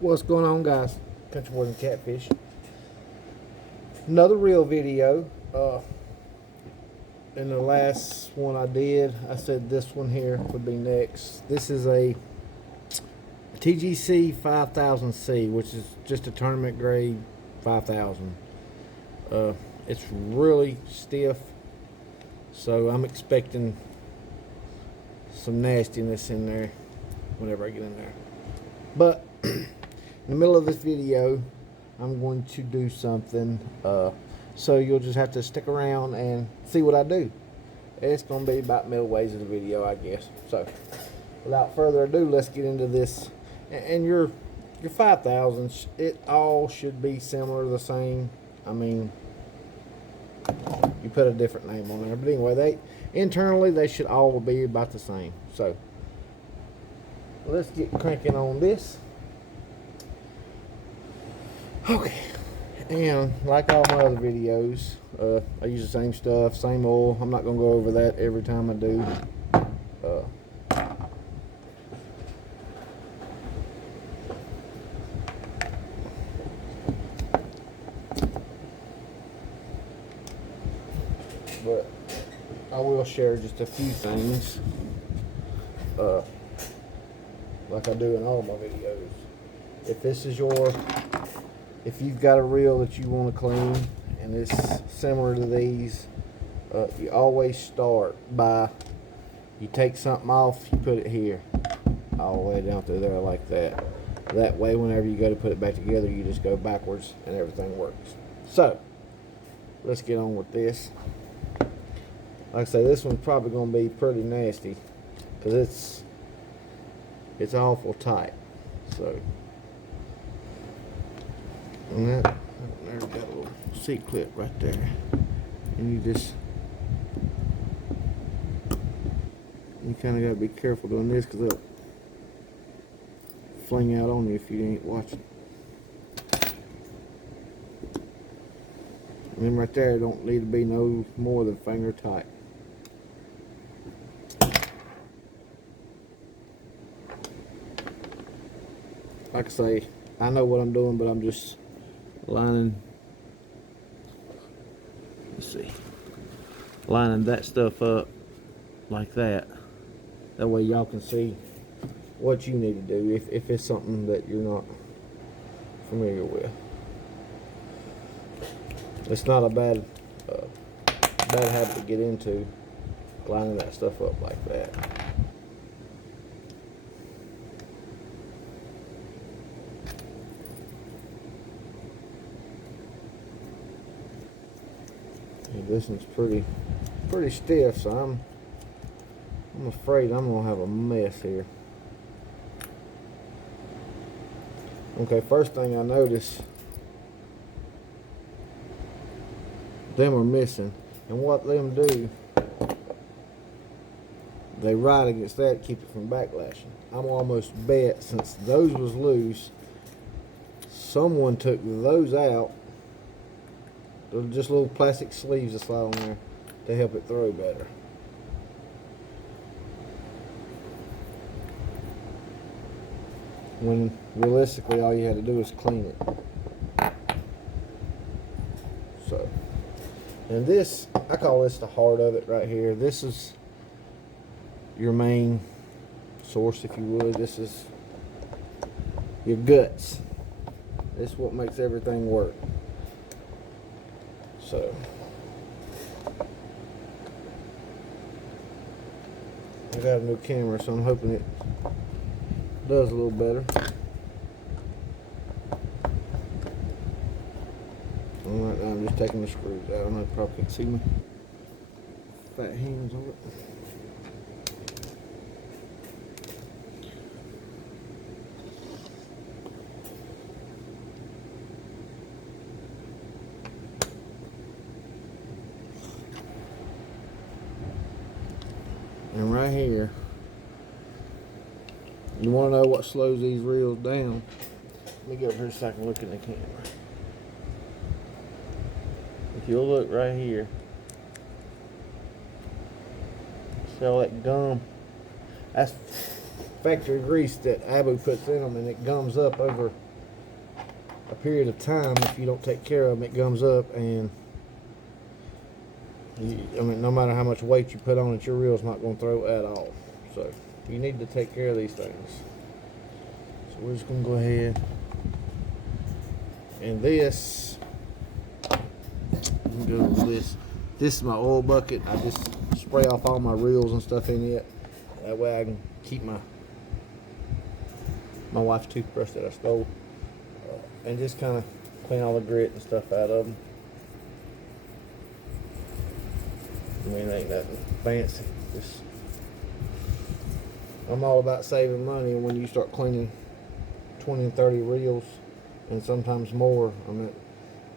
What's going on, guys? Country Boys and Catfish. Another reel video. In the last one I did, I said this one here would be next. This is a TGC5000c, which is just a tournament grade 5000. It's really stiff, so I'm expecting some nastiness in there whenever I get in there. But in the middle of this video, I'm going to do something, so you'll just have to stick around and see what I do. It's going to be about midways of the video, I guess. So without further ado, let's get into this. And your 5000s, it all should be similar, the same. I mean, you put a different name on there, but anyway, internally they should all be about the same. So let's get cranking on this. Okay, and like all my other videos, I use the same stuff, same oil. I'm not going to go over that every time I do. But I will share just a few things, like I do in all my videos. If you've got a reel that you want to clean and it's similar to these, you always start by, you take something off, you put it here, all the way down through there like that. That way, whenever you go to put it back together, you just go backwards and everything works. So let's get on with this. Like I say, this one's probably going to be pretty nasty because it's awful tight. So, and that there's got a little seat clip right there, and you kind of got to be careful doing this because they'll fling out on you if you ain't watching. And then right there don't need to be no more than finger tight. Like I say, I know what I'm doing, but I'm just lining, lining that stuff up like that. That way y'all can see what you need to do if it's something that you're not familiar with. It's not a bad habit to get into, lining that stuff up like that. And this one's pretty stiff, so I'm afraid I'm gonna have a mess here. Okay, first thing I notice, them are missing, and what them do, they ride against that to keep it from backlashing. I'm almost bet since those was loose, someone took those out. They're just little plastic sleeves that slide on there to help it throw better. When realistically all you had to do is clean it. So, and this, I call this the heart of it right here. This is your main source, if you would. This is your guts. This is what makes everything work. So, I got a new camera, so I'm hoping it does a little better. And right now I'm just taking the screws out. I know you probably can't see my fat hands on it. And right here, you want to know what slows these reels down. Let me get over here so I can look in the camera. If you'll look right here, see all that gum? That's factory grease that Abu puts in them, and it gums up over a period of time, if you don't take care of them, it gums up, and I mean, no matter how much weight you put on it, your reel's not going to throw at all. So you need to take care of these things. So we're just going to go ahead, and this, I'm going to go with this. This is my oil bucket. I just spray off all my reels and stuff in it. That way I can keep my wife's toothbrush that I stole, and just kind of clean all the grit and stuff out of them. I mean, it ain't nothing fancy. Just, I'm all about saving money, and when you start cleaning 20 and 30 reels, and sometimes more, I mean,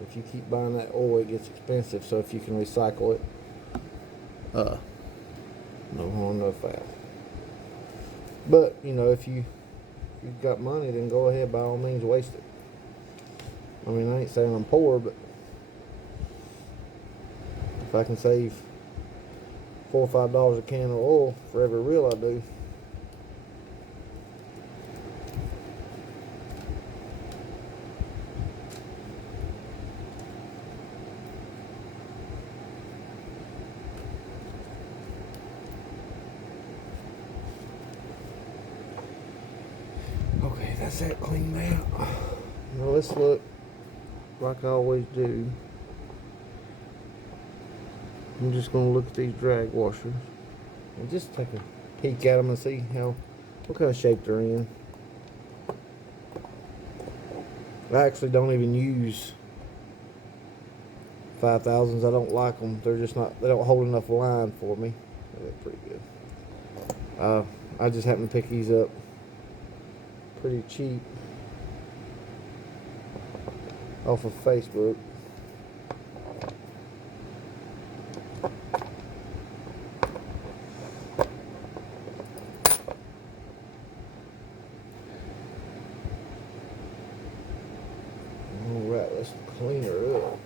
if you keep buying that oil, it gets expensive. So if you can recycle it, no harm, no foul. But you know, if you've got money, then go ahead, by all means, waste it. I mean, I ain't saying I'm poor, but if I can save $4 or $5 a can of oil for every reel I do, okay, that's that cleaned out. Now let's look like I always do. I'm just going to look at these drag washers and just take a peek at them and see what kind of shape they're in. I actually don't even use 5000s. I don't like them. They're just not, they don't hold enough line for me. They look pretty good. I just happened to pick these up pretty cheap off of Facebook. Alright, let's clean her up.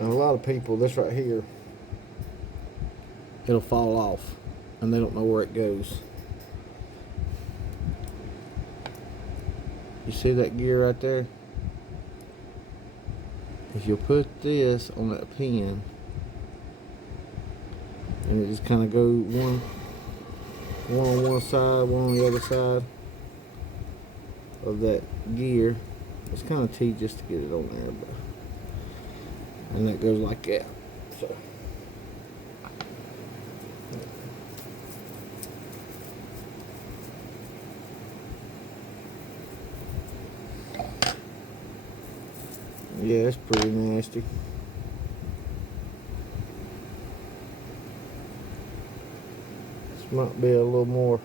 And a lot of people, this right here, it'll fall off and they don't know where it goes. You see that gear right there? If you put this on that pin and it just kind of go one on one side, one on the other side of that gear, it's kind of tedious to get it on there, but and that goes like that. So yeah, it's pretty nasty. This might be a little more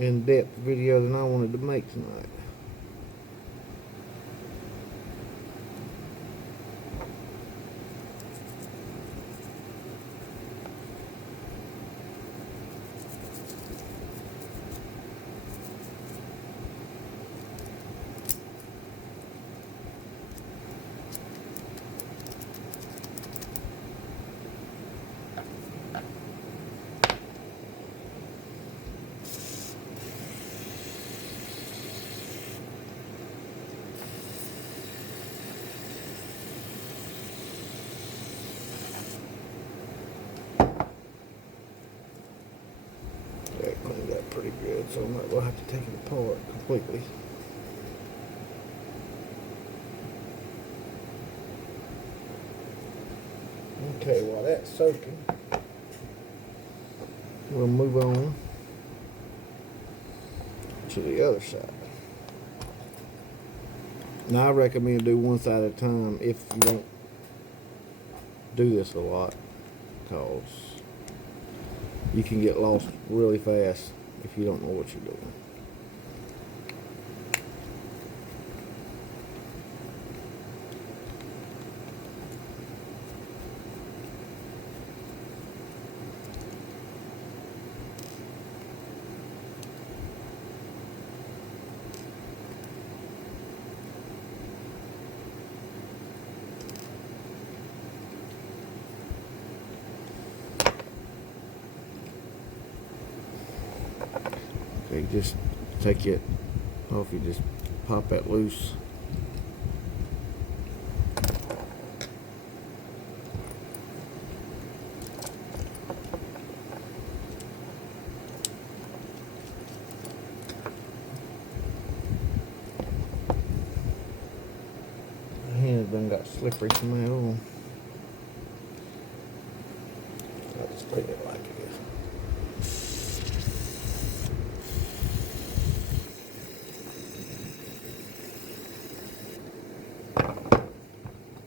in-depth video than I wanted to make tonight. Cleaned that pretty good, so I'm not going to have to take it apart completely. Okay, while that's soaking, we'll move on to the other side. Now I recommend do one side at a time if you don't do this a lot, because you can get lost really fast if you don't know what you're doing. just take it off, you just pop that loose. My hand done got slippery from that on. I'll just leave it like it is.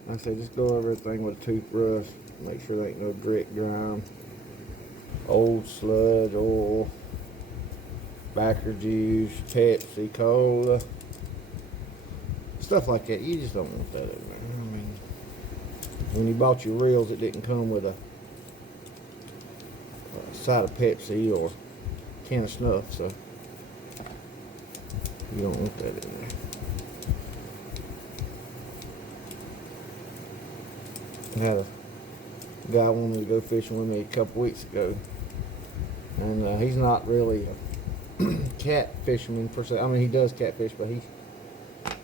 Like I say, just go over everything with a toothbrush. Make sure there ain't no grit, grime, old sludge, oil, backer juice, Pepsi, Cola, stuff like that. You just don't want that in there. I mean, when you bought your reels, it didn't come with a side of Pepsi or a can of snuff, so you don't want that in there. I had a guy wanted to go fishing with me a couple weeks ago, and he's not really a cat fisherman per se. I mean, he does catfish, but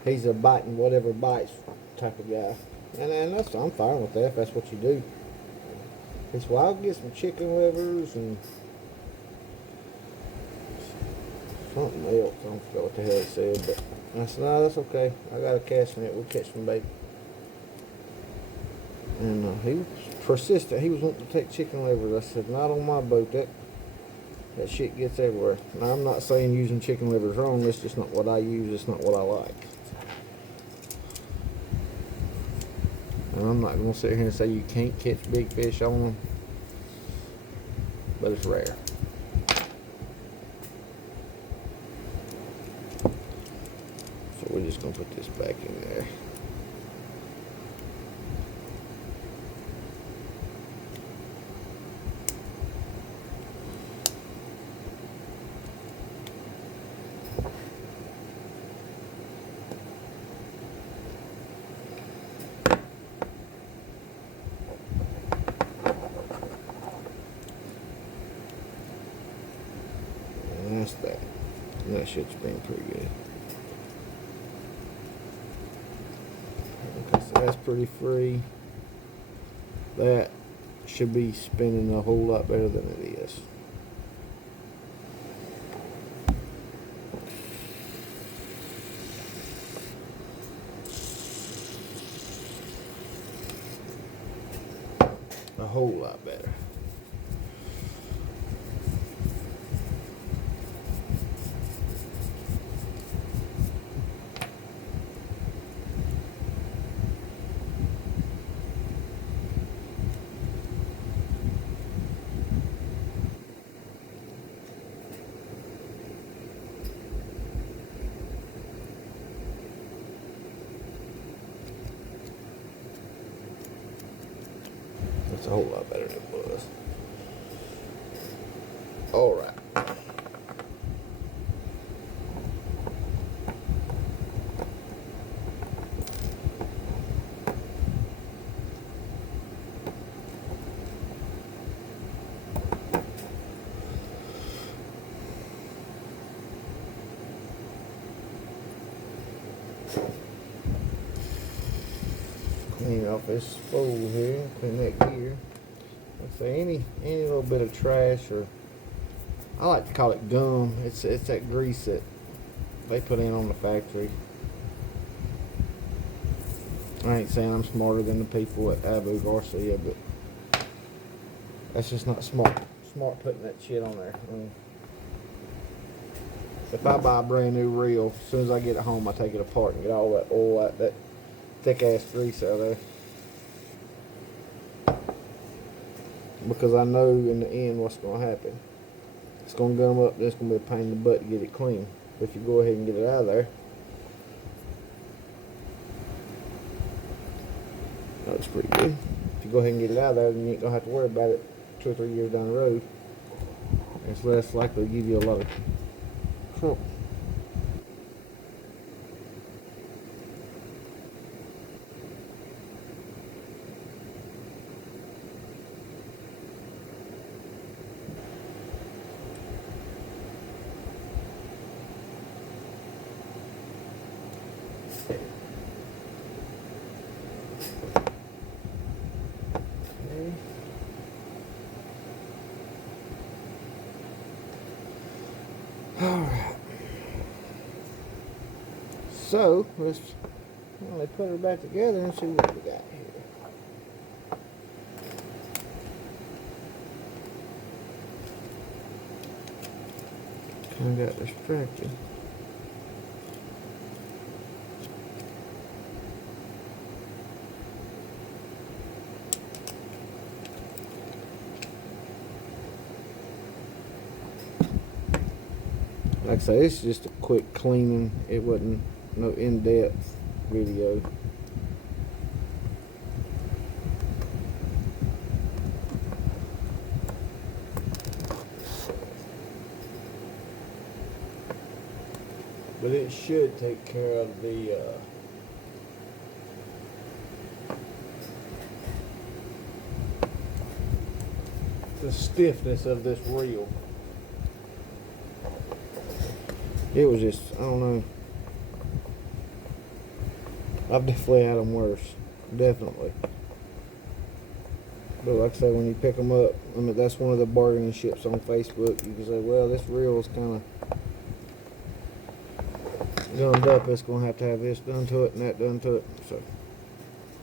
he's a biting whatever bites type of guy, and I'm fine with that if that's what you do. He said, well, I'll get some chicken livers and something else. I don't forget what the hell he said, but I said, no, that's okay. I got a cast net. We'll catch some bait. And he was persistent. He was wanting to take chicken livers. I said, not on my boat. That shit gets everywhere. Now, I'm not saying using chicken livers wrong. It's just not what I use. It's not what I like. And I'm not going to sit here and say you can't catch big fish on them, but it's rare. So we're just going to put this back in there. That's that. And that shit's been pretty good. Okay, so that's pretty free. That should be spinning a whole lot better than it is. A whole lot better. That's a whole lot better than it was. All right. Clean off this spool here, clean that gear. Let's say any little bit of trash, or I like to call it gum. It's that grease that they put in on the factory. I ain't saying I'm smarter than the people at Abu Garcia, but that's just not smart putting that shit on there. I mean, if I buy a brand new reel, as soon as I get it home, I take it apart and get all that oil, that thick ass grease out of there. Because I know in the end what's going to happen. It's going to gum up, then it's going to be a pain in the butt to get it clean. But if you go ahead and get it out of there, that looks pretty good. If you go ahead and get it out of there, then you ain't going to have to worry about it 2 or 3 years down the road. It's less likely to give you a lot of trouble. So let's put her back together and see what we got here. Kind of got distracted. Like I say, this is just a quick cleaning. It wasn't no in-depth video. But it should take care of the stiffness of this reel. It was just, I don't know. I've definitely had them worse. Definitely. But like I say, when you pick them up, I mean, that's one of the bargaining ships on Facebook. You can say, well, this reel is kind of gummed up. It's going to have this done to it and that done to it. So,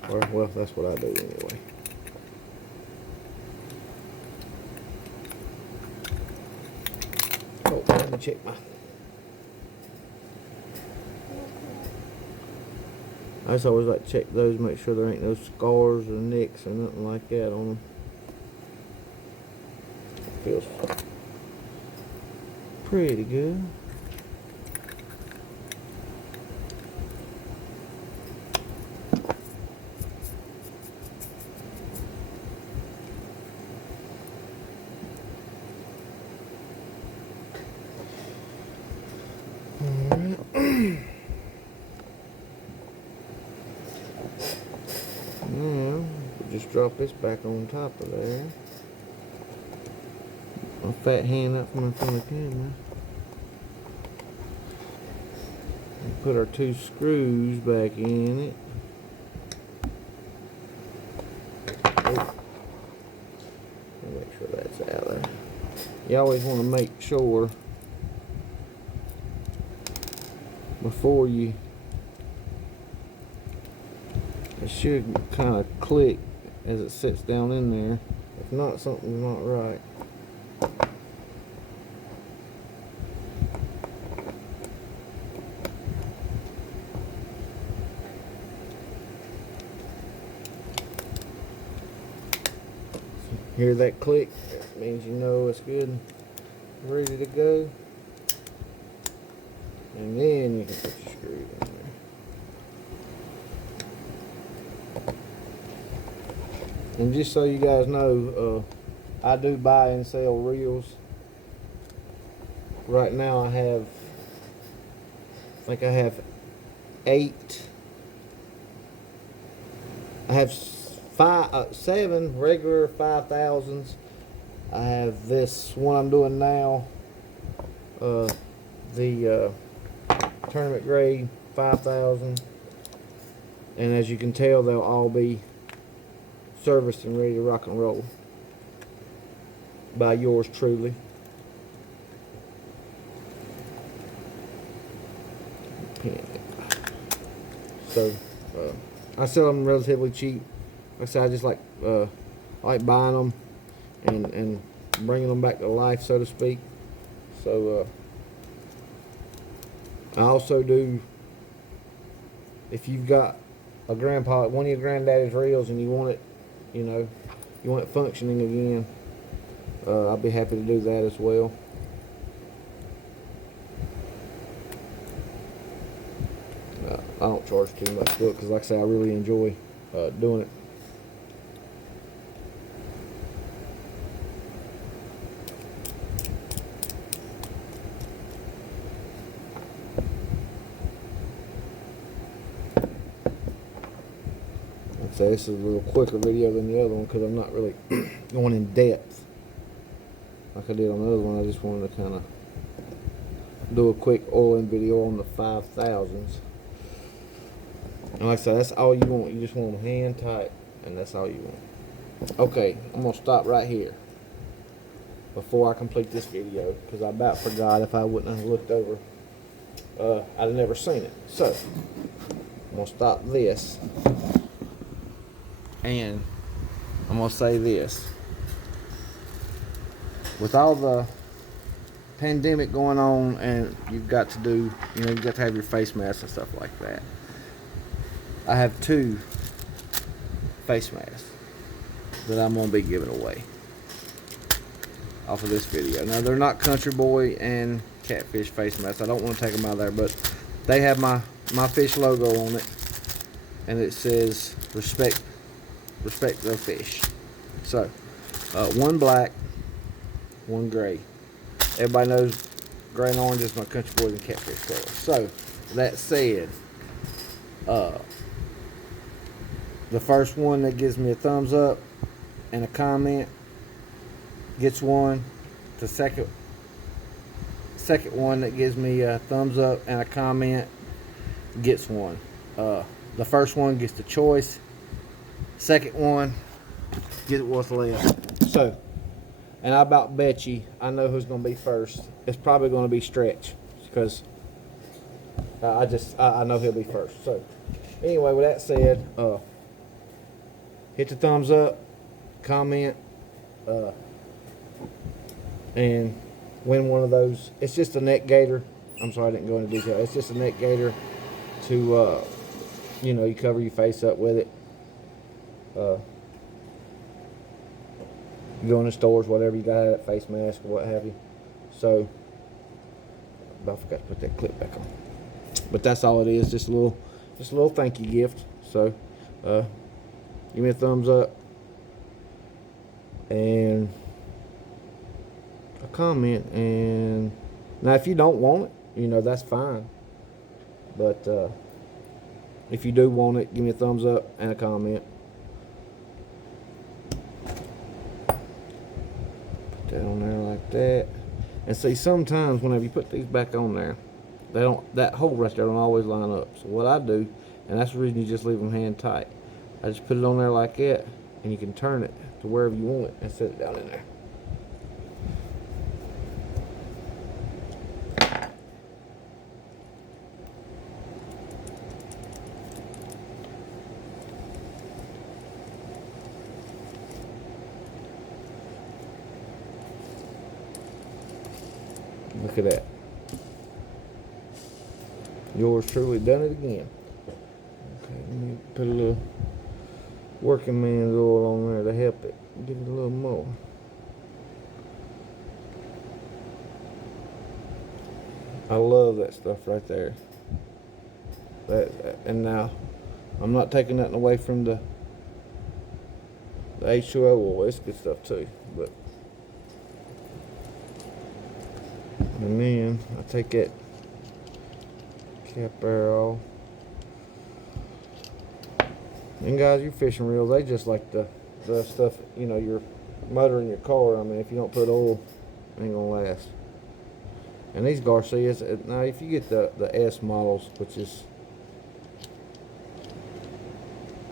or, well, that's what I do anyway. Oh, let me check my... I just always like to check those, make sure there ain't no scars or nicks or nothing like that on them. Feels pretty good. Now, just drop this back on top of there. My fat hand up from in front of the camera. And put our 2 screws back in it. Oh. Make sure that's out there. You always want to make sure before you... It should kind of click as it sits down in there. If not, something's not right. Hear that click? That means you know it's good and ready to go. And then you can put your screws in there. And just so you guys know, I do buy and sell reels. Right now I think I have 8. I have 7 regular 5000s. I have this one I'm doing now, the tournament grade 5000. And as you can tell, they'll all be serviced and ready to rock and roll by yours truly. So I sell them relatively cheap. Like I said, I just like buying them and bringing them back to life, so to speak. So I also do, if you've got a grandpa, one of your granddaddy's reels, and you want it, you know, you want it functioning again, I'll be happy to do that as well. I don't charge too much for it because, like I say, I really enjoy doing it. Like I say, this is a little quicker video than the other one because I'm not really going in depth like I did on the other one. I just wanted to kind of do a quick oiling video on the 5000s. And like I said, that's all you want. You just want them hand tight, and that's all you want. Okay, I'm going to stop right here before I complete this video because I about forgot if I wouldn't have looked over I'd never seen it. So I'm gonna stop this, and I'm gonna say this: with all the pandemic going on, and you've got to do, you've got to have your face masks and stuff like that. I have 2 face masks that I'm gonna be giving away off of this video. Now they're not Country Boy and Catfish face masks. I don't want to take them out of there, but they have my fish logo on it, and it says respect the fish. So 1 black, 1 gray. Everybody knows gray and orange is my Country Boys and Catfish color. So that said, the first one that gives me a thumbs up and a comment gets one. The second one that gives me a thumbs up and a comment gets one. The first one gets the choice. Second one gets what's left. So, and I about bet you I know who's going to be first. It's probably going to be Stretch, because I know he'll be first. So anyway, with that said, hit the thumbs up, comment, and win one of those. It's just a neck gator. I'm sorry I didn't go into detail. It's just a neck gator to, you cover your face up with it. You go in the stores, whatever, you got that face mask or what have you. So, I forgot to put that clip back on. But that's all it is, just a little thank you gift. So, give me a thumbs up and a comment. And now, if you don't want it, that's fine. But if you do want it, give me a thumbs up and a comment. Put that on there like that. And see, sometimes whenever you put these back on there, that hole right there don't always line up. So what I do, and that's the reason you just leave them hand tight, I just put it on there like that, and you can turn it to wherever you want it and set it down in there. Look at that. Yours truly done it again. Okay, let me put a little working man's oil on there to help it. Give it a little more. I love that stuff right there. And now, I'm not taking nothing away from the H2O oil. It's good stuff too. But and then I take that cap there off. And guys, your fishing reels, they just like the stuff, your motor in your car. I mean, if you don't put oil, it ain't gonna last. And these Garcias, now if you get the S models, which is,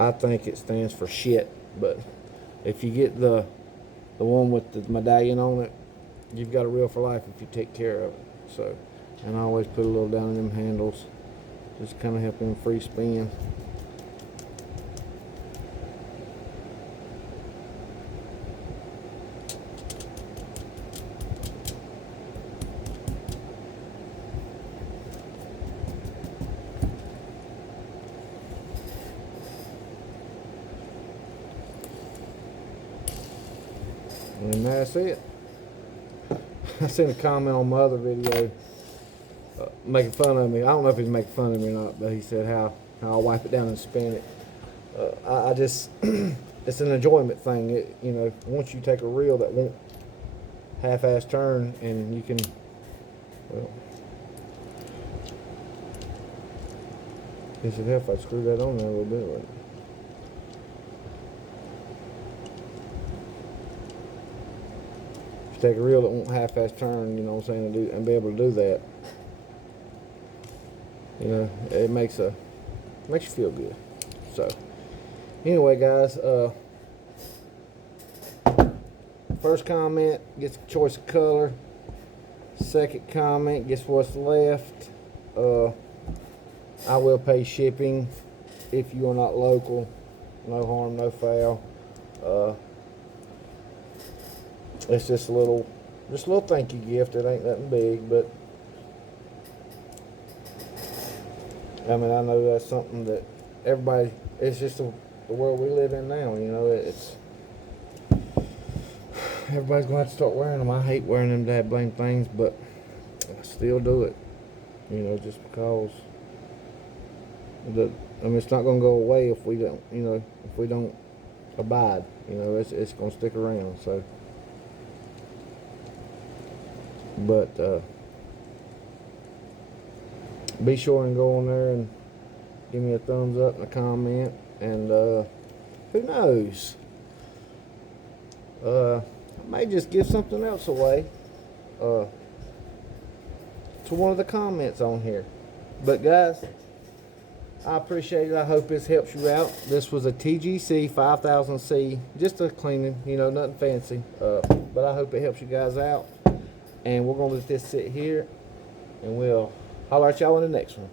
I think it stands for shit, but if you get the one with the medallion on it, you've got a reel for life if you take care of it. So, and I always put a little down in them handles, just kind of help them free spin. And that's it. I seen a comment on my other video making fun of me. I don't know if he's making fun of me or not, but he said how I wipe it down and spin it. I just, it's an enjoyment thing. Once you take a reel that won't half-ass turn, and you can, well, I guess it'd help if I screw that on there a little bit. Right? Take a reel that won't half-ass turn, and be able to do that. It makes you feel good. So, anyway, guys, first comment gets a choice of color. Second comment gets what's left. I will pay shipping if you are not local. No harm, no foul. It's just a little thank you gift. It ain't nothing big, but I mean, I know that's something that everybody. It's just the world we live in now. You know, it's everybody's gonna have to start wearing them. I hate wearing them dad blame things, but I still do it. You know, just because I mean, it's not gonna go away if we don't. You know, if we don't abide. You know, it's gonna stick around. So, but be sure and go on there and give me a thumbs up and a comment. And who knows? I may just give something else away to one of the comments on here. But guys, I appreciate it. I hope this helps you out. This was a TGC5000c, just a cleaning, you know, nothing fancy. But I hope it helps you guys out. And we're gonna let this sit here, and we'll holler at y'all in the next one.